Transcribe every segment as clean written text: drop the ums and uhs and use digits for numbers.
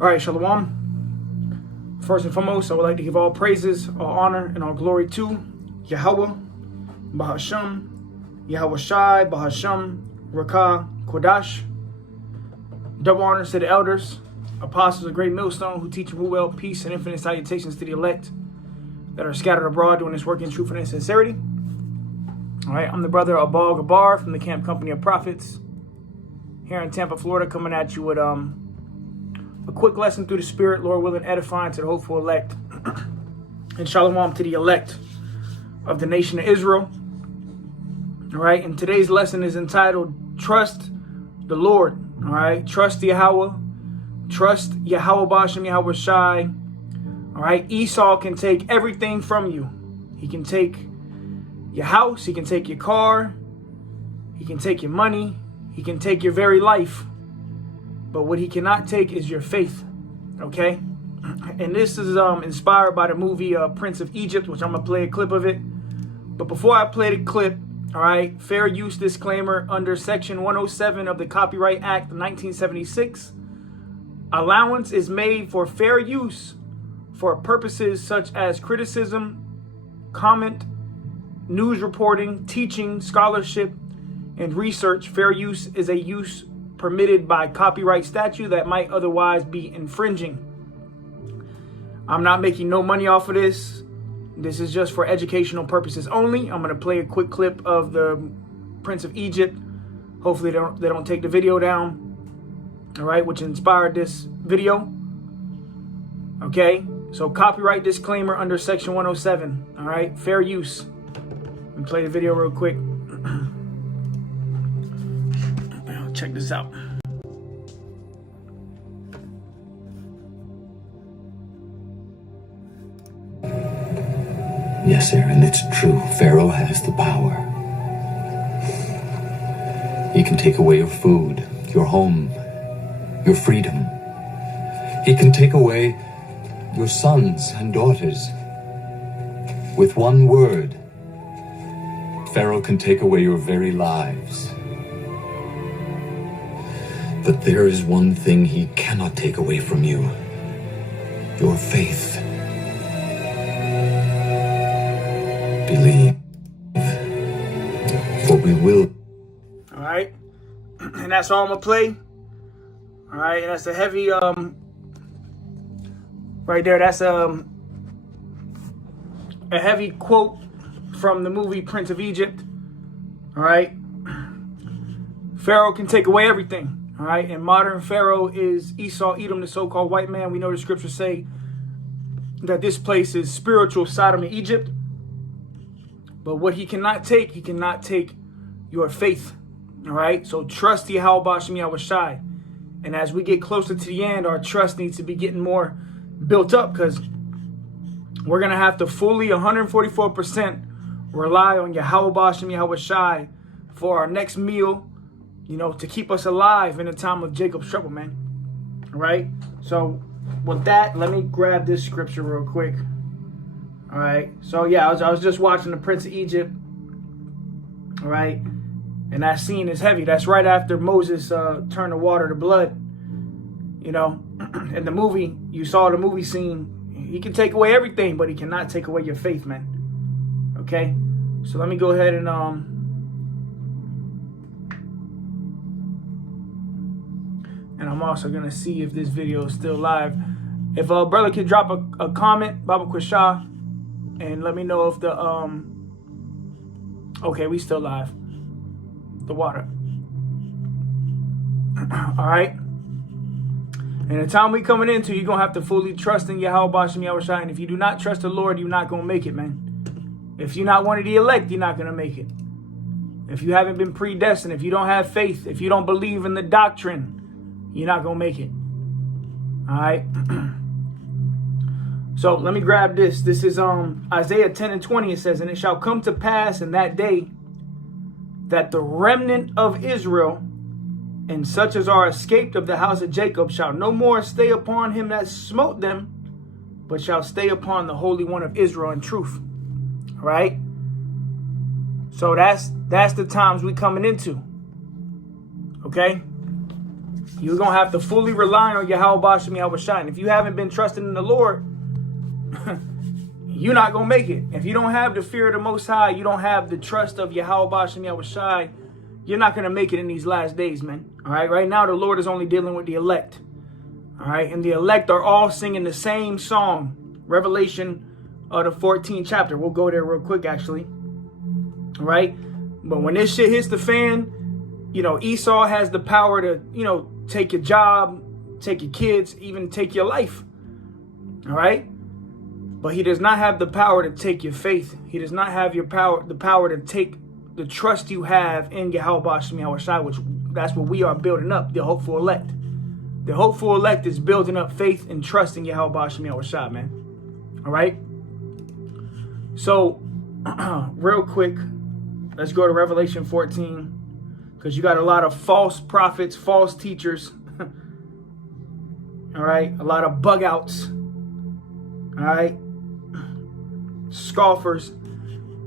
All right, Shalom. First and foremost, I would like to give all praises, all honor, and all glory to Yahweh, Bahasham, Yahweh Shai, Bahasham, Rakah, Kodash. Double honors to the elders, apostles of Great Millstone, who teach and rule well, peace and infinite salutations to the elect that are scattered abroad doing this work in truth and sincerity. All right, I'm the brother Abal Gabar from the Camp Company of Prophets here in Tampa, Florida, coming at you with a quick lesson through the Spirit, Lord willing, edifying to the hopeful elect. And Shalom to the elect of the nation of Israel. All right, and today's lesson is entitled, Trust the Lord. All right, trust Yahweh. Trust Yahweh Bashem, Yahweh Shai. All right, Esau can take everything from you. He can take your house. He can take your car. He can take your money. He can take your very life. But what he cannot take is your faith, okay? And this is inspired by the movie Prince of Egypt, which I'm going to play a clip of it. But before I play the clip, all right, fair use disclaimer under Section 107 of the Copyright Act of 1976. Allowance is made for fair use for purposes such as criticism, comment, news reporting, teaching, scholarship, and research. Fair use is a use permitted by copyright statute that might otherwise be infringing. I'm not making no money off of this. This is just for educational purposes only. I'm going to play a quick clip of the Prince of Egypt. Hopefully they don't take the video down. All right, which inspired this video. Okay, so copyright disclaimer under Section 107. All right, fair use. Let me play the video real quick. Check this out. Yes, Aaron, it's true. Pharaoh has the power. He can take away your food, your home, your freedom. He can take away your sons and daughters. With one word, Pharaoh can take away your very lives. But there is one thing he cannot take away from you: your faith. Believe, for we will. All right, and that's all I'm gonna play. All right, and that's a heavy right there. That's a heavy quote from the movie Prince of Egypt. All right, Pharaoh can take away everything. All right, and modern Pharaoh is Esau, Edom, the so-called white man. We know the scriptures say that this place is spiritual Sodom and Egypt. But what he cannot take your faith. All right, so trust Yahweh Bashem, Yahweh Shai. And as we get closer to the end, our trust needs to be getting more built up, because we're going to have to fully 144% rely on Yahweh Bashem, Yahweh Shai for our next meal, you know, to keep us alive in the time of Jacob's trouble, man. All right. So with that, let me grab this scripture real quick. All right. So, yeah, I was just watching the Prince of Egypt. All right. And that scene is heavy. That's right after Moses turned the water to blood. You know, in the movie, you saw the movie scene. He can take away everything, but he cannot take away your faith, man. Okay. So let me go ahead and I'm also going to see if this video is still live. If a brother could drop a comment, Baba Kwasha, and let me know if the, okay, we still live. The water. All right. And the time we coming into, you're going to have to fully trust in Yahweh Bashem, Yahweh Shai. And if you do not trust the Lord, you're not going to make it, man. If you're not one of the elect, you're not going to make it. If you haven't been predestined, if you don't have faith, if you don't believe in the doctrine, you're not going to make it. All right. So let me grab this. This is Isaiah 10 and 20. It says, and it shall come to pass in that day that the remnant of Israel and such as are escaped of the house of Jacob shall no more stay upon him that smote them, but shall stay upon the Holy One of Israel in truth. All right. So that's the times we coming into. Okay. You're going to have to fully rely on Yahweh Bashem Yahweh Shai. And if you haven't been trusting in the Lord, you're not going to make it. If you don't have the fear of the Most High, you don't have the trust of Yahweh Bashem Yahweh Shai, you're not going to make it in these last days, man. All right. Right now, the Lord is only dealing with the elect. All right. And the elect are all singing the same song. Revelation the 14th chapter. We'll go there real quick, actually. All right. But when this shit hits the fan, you know, Esau has the power to, you know, take your job, take your kids, even take your life. All right. But he does not have the power to take your faith. He does not have the power to take the trust you have in Yahweh Bashem Yahweh Shai, which that's what we are building up, the hopeful elect. The hopeful elect is building up faith and trust in Yahweh Bashem Yahweh Shai, man. All right. So, real quick, let's go to Revelation 14, because you got a lot of false prophets, false teachers. All right. A lot of bug outs. All right. Scoffers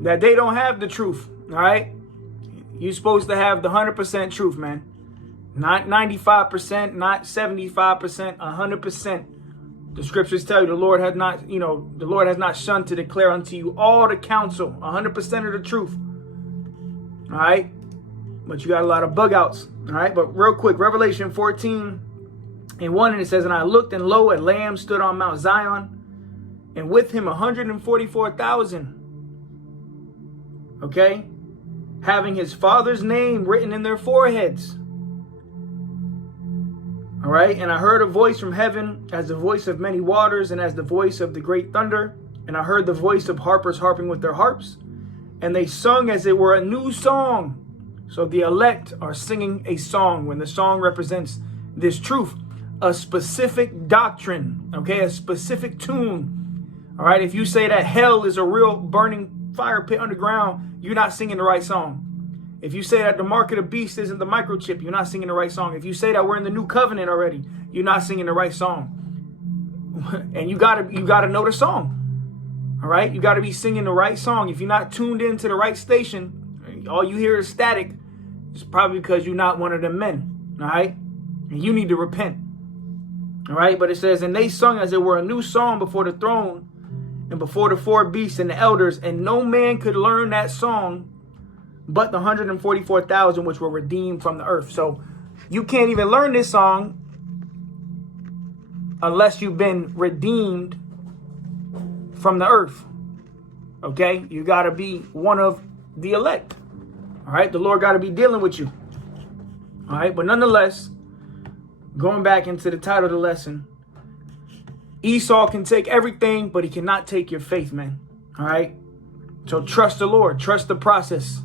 that they don't have the truth. All right. You're supposed to have the 100% truth, man. Not 95%, not 75%, 100%. The scriptures tell you the Lord has not, you know, the Lord has not shunned to declare unto you all the counsel, 100% of the truth. All right. But you got a lot of bug outs. All right. But real quick, Revelation 14 and 1, and it says, and I looked, and lo, a lamb stood on Mount Zion, and with him 144,000. Okay. Having his father's name written in their foreheads. All right. And I heard a voice from heaven as the voice of many waters and as the voice of the great thunder. And I heard the voice of harpers harping with their harps. And they sung as it were a new song. So the elect are singing a song when the song represents this truth, a specific doctrine. Okay. A specific tune. All right. If you say that hell is a real burning fire pit underground, you're not singing the right song. If you say that the mark of the beast isn't the microchip, you're not singing the right song. If you say that we're in the new covenant already, you're not singing the right song. And you gotta know the song. All right. You got to be singing the right song. If you're not tuned into the right station, all you hear is static. It's probably because you're not one of them men. All right. And you need to repent. All right. But it says, and they sung as it were a new song before the throne and before the four beasts and the elders, and no man could learn that song but the 144,000 which were redeemed from the earth. So you can't even learn this song unless you've been redeemed from the earth. Okay? You got to be one of the elect. All right? The Lord got to be dealing with you. All right? But nonetheless, going back into the title of the lesson, Esau can take everything, but he cannot take your faith, man. All right? So trust the Lord. Trust the process.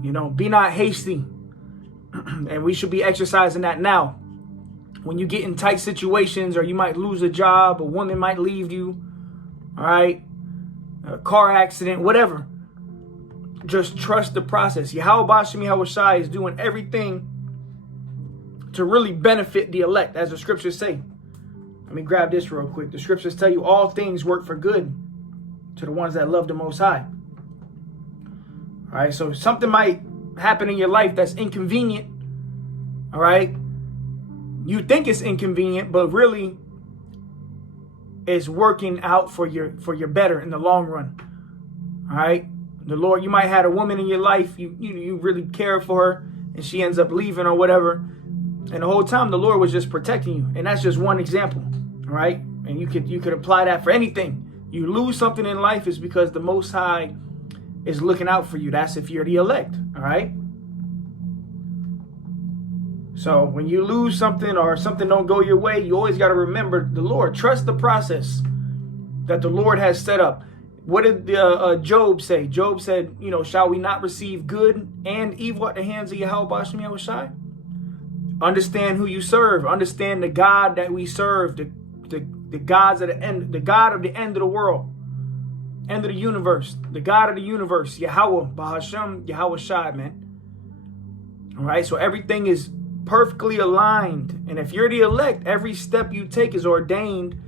You know, be not hasty. And we should be exercising that now. When you get in tight situations, or you might lose a job, a woman might leave you, all right, a car accident, whatever. Just trust the process. Yahweh Bashem Yahweh Shai is doing everything to really benefit the elect, as the scriptures say. Let me grab this real quick. The scriptures tell you all things work for good to the ones that love the Most High. All right, so something might happen in your life that's inconvenient. All right, you think it's inconvenient, but really it's working out for your better in the long run. All right, the Lord, you might have a woman in your life, you really care for her, and she ends up leaving or whatever, and the whole time the Lord was just protecting you, and that's just one example. All right, and you could apply that for anything. You lose something in life is because the Most High is looking out for you. That's if you're the elect. All right. So when you lose something or something don't go your way, you always got to remember the Lord. Trust the process that the Lord has set up. What did Job say? Job said, you know, shall we not receive good and evil at the hands of Yahweh Bashem Yahweh Shai? Understand who you serve. Understand the God that we serve. The gods of the end, the God of the end of the world. End of the universe, the God of the universe, Yahweh, Bahashem, Yahweh Shai, man. All right, so everything is perfectly aligned. And if you're the elect, every step you take is ordained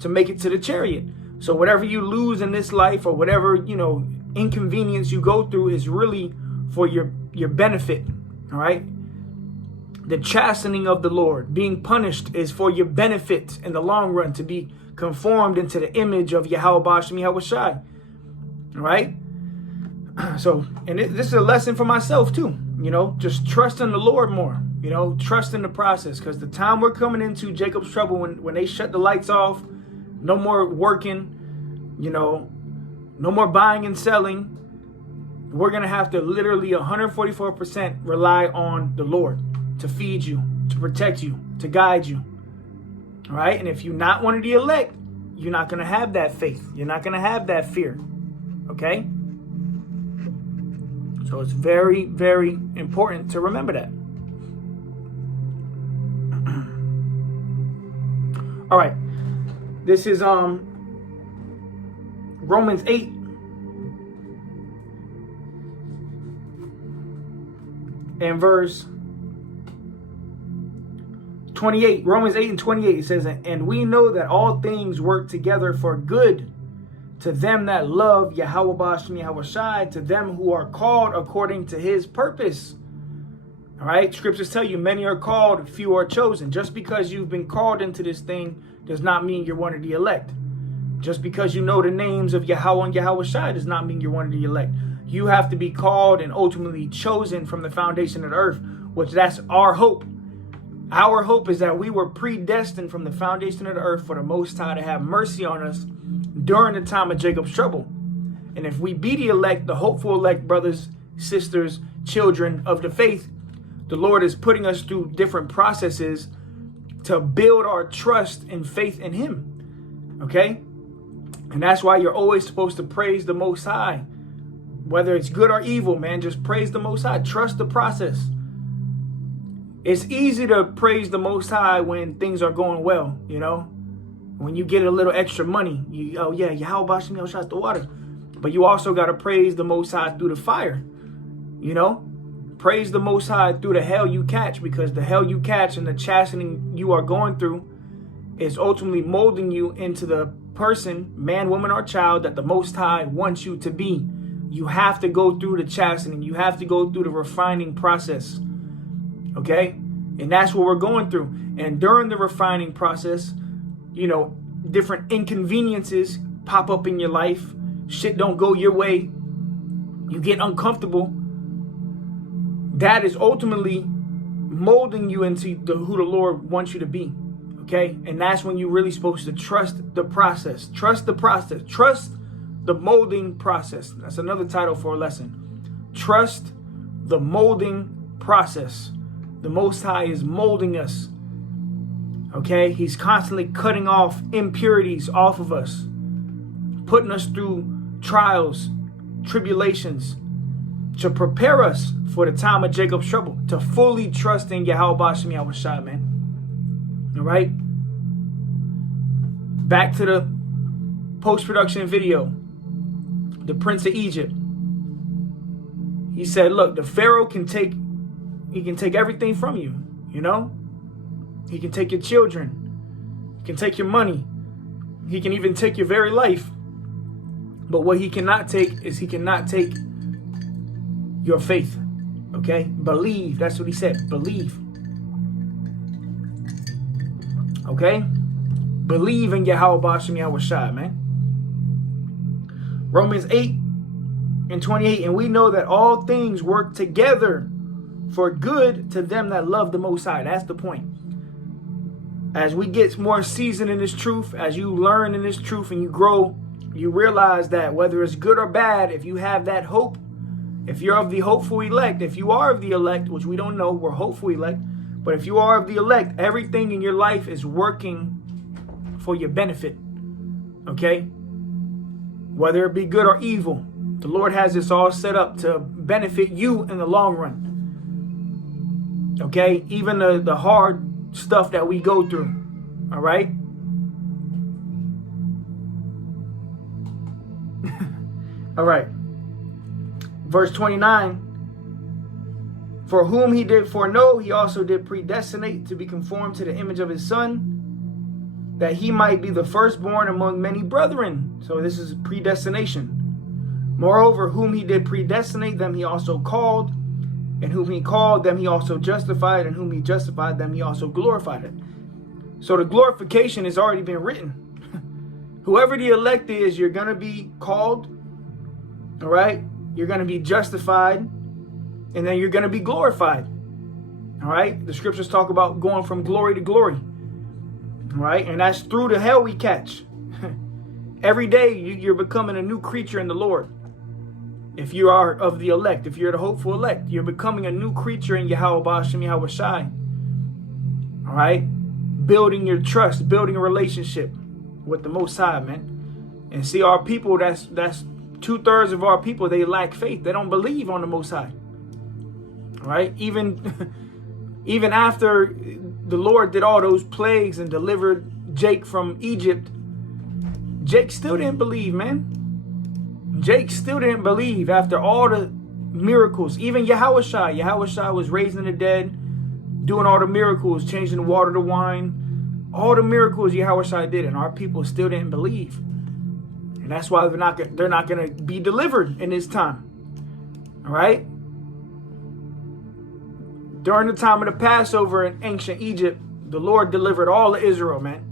to make it to the chariot. So whatever you lose in this life or whatever, you know, inconvenience you go through is really for your benefit. All right. The chastening of the Lord, being punished, is for your benefit in the long run, to be conformed into the image of Yahweh B'Shem Yahweh Shai. All right? So, and this is a lesson for myself too. You know, just trust in the Lord more. You know, trust in the process, because the time we're coming into Jacob's trouble, when they shut the lights off, no more working, you know, no more buying and selling, we're going to have to literally 144% rely on the Lord to feed you, to protect you, to guide you. All right? And if you're not one of the elect, you're not going to have that faith. You're not going to have that fear. Okay? So it's very, very important to remember that. All right. This is Romans 8. And verse 28. Romans 8 and 28. It says, and we know that all things work together for good to them that love Yahweh B'Shem Yahweh Shai, to them who are called according to his purpose. All right. Scriptures tell you many are called, few are chosen. Just because you've been called into this thing does not mean you're one of the elect. Just because you know the names of Yahweh and Yahweh Shai does not mean you're one of the elect. You have to be called and ultimately chosen from the foundation of the earth, which that's our hope. Our hope is that we were predestined from the foundation of the earth for the Most High to have mercy on us during the time of Jacob's trouble. And if we be the elect, the hopeful elect, brothers, sisters, children of the faith, the Lord is putting us through different processes to build our trust and faith in him. Okay? And that's why you're always supposed to praise the Most High. Whether it's good or evil, man, just praise the Most High. Trust the process. It's easy to praise the Most High when things are going well, you know? When you get a little extra money, Yahweh B'Shem Yahweh Shai the water. But you also got to praise the Most High through the fire, you know? Praise the Most High through the hell you catch, because the hell you catch and the chastening you are going through is ultimately molding you into the person, man, woman, or child that the Most High wants you to be. You have to go through the chastening. You have to go through the refining process. Okay? And that's what we're going through. And during the refining process, you know, different inconveniences pop up in your life. Shit don't go your way. You get uncomfortable. That is ultimately molding you into who the Lord wants you to be. Okay? And that's when you're really supposed to trust the process. Trust the process. Trust the molding process. That's another title for a lesson. Trust the molding process. The Most High is molding us. Okay? He's constantly cutting off impurities off of us. Putting us through trials, tribulations, to prepare us for the time of Jacob's trouble. To fully trust in Yahweh B'Shem Yahweh Shai, man. All right? Back to the post-production video. The Prince of Egypt. He said, look, the Pharaoh can take everything from you, you know? He can take your children. He can take your money. He can even take your very life. But what he cannot take is he cannot take your faith. Okay? Believe. That's what he said. Believe. Okay? Believe in Yahweh B'Shem Yahweh Shai, man. Romans 8 and 28. And we know that all things work together for good to them that love the Most High. That's the point. As we get more seasoned in this truth, as you learn in this truth and you grow, you realize that whether it's good or bad, if you have that hope, if you're of the hopeful elect, if you are of the elect, which we don't know, we're hopeful elect, but if you are of the elect, everything in your life is working for your benefit. Okay? Whether it be good or evil, the Lord has this all set up to benefit you in the long run. Okay? Even the hard stuff that we go through. All right? All right. Verse 29. For whom he did foreknow, he also did predestinate to be conformed to the image of his Son, that he might be the firstborn among many brethren. So this is predestination. Moreover, whom he did predestinate, them he also called. And whom he called, them he also justified. And whom he justified, them he also glorified it. So the glorification has already been written. Whoever the elect is, you're going to be called. All right. You're going to be justified. And then you're going to be glorified. All right. The scriptures talk about going from glory to glory. All right. And that's through the hell we catch. Every day you're becoming a new creature in the Lord. If you are of the elect, if you're the hopeful elect, you're becoming a new creature in Yahweh Ba'ashem Yahweh Shai. All right? Building your trust, building a relationship with the Most High, man. And see, our people, that's 2/3 of our people, they lack faith. They don't believe on the Most High. All right? Even after the Lord did all those plagues and delivered Jake from Egypt, Jake still didn't believe, man. Jake still didn't believe after all the miracles. Even Yahweh Shai was raising the dead, doing all the miracles, changing the water to wine. All the miracles Yahweh Shai did, and our people still didn't believe. And that's why they're not going to be delivered in this time. All right? During the time of the Passover in ancient Egypt, the Lord delivered all of Israel, man.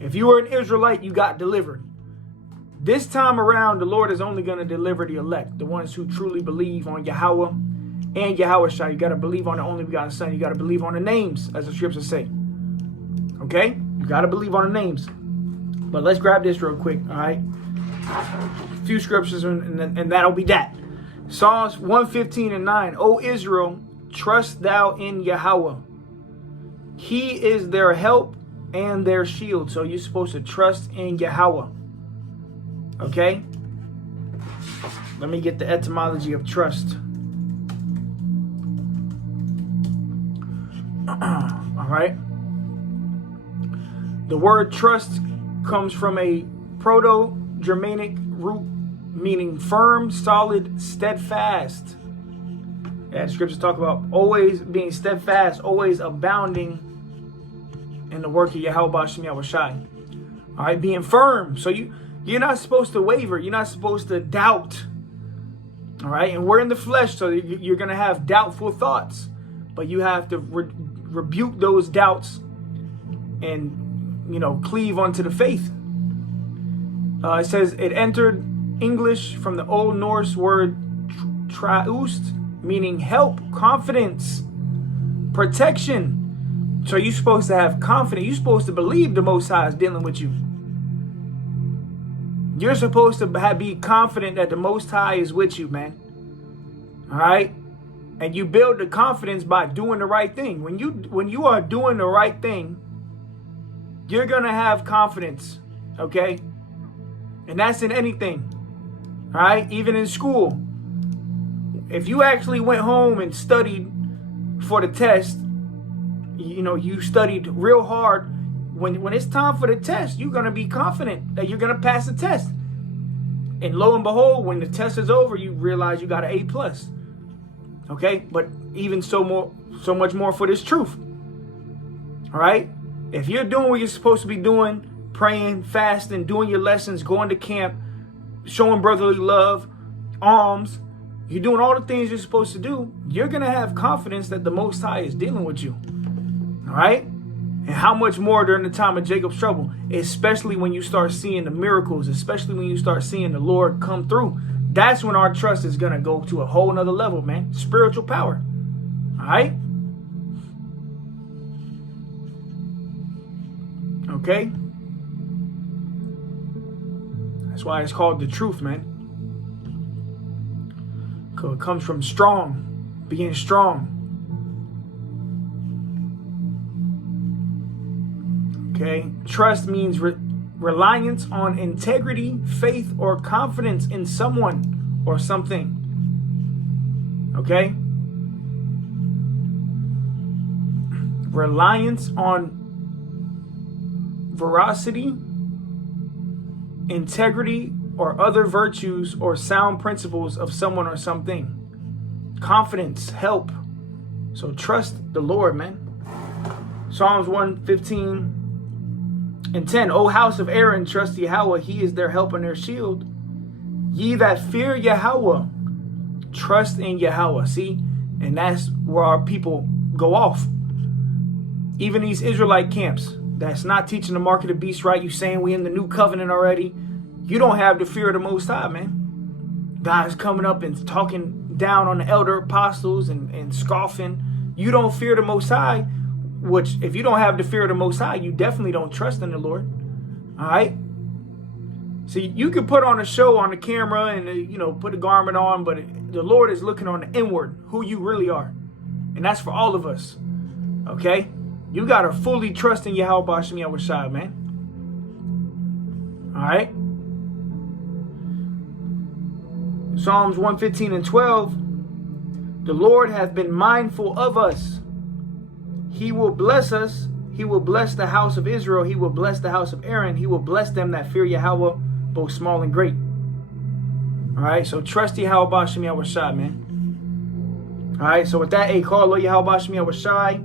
If you were an Israelite, you got delivered. This time around, the Lord is only going to deliver the elect, the ones who truly believe on Yahweh and Yahweh Shai. You got to believe on the only begotten Son. You got to believe on the names, as the scriptures say. Okay? You got to believe on the names. But let's grab this real quick, all right? A few scriptures, and that'll be that. Psalms 115:9. O Israel, trust thou in Yahweh. He is their help and their shield. So you're supposed to trust in Yahweh. Okay? Let me get the etymology of trust. All right? The word trust comes from a Proto-Germanic root meaning firm, solid, steadfast. Yeah, the scriptures talk about always being steadfast, always abounding in the work of Yahweh Ba'ashem Yahweh Shai. All right, being firm. So you're not supposed to waver. You're not supposed to doubt. All right, and we're in the flesh, so you're going to have doubtful thoughts. But you have to rebuke those doubts and, cleave onto the faith. It says it entered English from the Old Norse word traust, meaning help, confidence, protection. So you're supposed to have confidence. You're supposed to believe the Most High is dealing with you. You're supposed to be confident that the Most High is with you, man. All right? And you build the confidence by doing the right thing. When you are doing the right thing, you're going to have confidence, okay? And that's in anything, all right? Even in school. If you actually went home and studied for the test, you studied real hard, when it's time for the test, you're going to be confident that you're going to pass the test. And lo and behold, when the test is over, you realize you got an A+. Okay? But even so much more for this truth. All right? If you're doing what you're supposed to be doing, praying, fasting, doing your lessons, going to camp, showing brotherly love, alms, you're doing all the things you're supposed to do, you're going to have confidence that the Most High is dealing with you. All right? And how much more during the time of Jacob's trouble, especially when you start seeing the miracles, especially when you start seeing the Lord come through. That's when our trust is going to go to a whole nother level, man. Spiritual power. All right? Okay? That's why it's called the truth, man. Because it comes from strong, being strong. Okay? Trust means reliance on integrity, faith, or confidence in someone or something. Okay? Reliance on veracity, integrity, or other virtues or sound principles of someone or something. Confidence, help. So trust the Lord, man. Psalms 115:10. O house of Aaron, trust Yahweh, he is their help and their shield. Ye that fear Yahweh, Trust in Yahweh. See? And that's where our people go off. Even these Israelite camps that's not teaching the mark of the beast right. You saying we in the new covenant already. You don't have the fear of the Most High, man. Guys coming up and talking down on the elder apostles and scoffing. You don't fear the Most High, which if you don't have the fear of the Most High, you definitely don't trust in the Lord. All right? So you can put on a show on the camera and, put a garment on, but the Lord is looking on the inward, who you really are. And that's for all of us. Okay? You got to fully trust in Yahweh B'Shem Yahushua, man. All right? Psalms 115:12. The Lord hath been mindful of us. He will bless us. He will bless the house of Israel. He will bless the house of Aaron. He will bless them that fear Yahweh, both small and great. All right, so trust Yahweh B'Shem Yahushua, man. All right, so with that, call Lord Yahweh B'Shem Yahushua.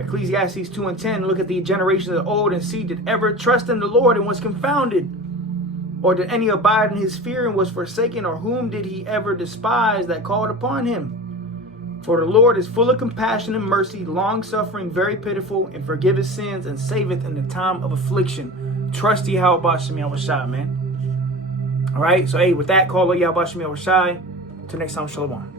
Ecclesiastes 2:10. Look at the generations of the old and see, did ever trust in the Lord and was confounded? Or did any abide in his fear and was forsaken? Or whom did he ever despise that called upon him? For the Lord is full of compassion and mercy, long-suffering, very pitiful, and forgiveth sins, and saveth in the time of affliction. Trust Yahweh B'Shem Yahushua, man. All right, so with that, call Yahweh B'Shem Yahushua. Till next time, shalom.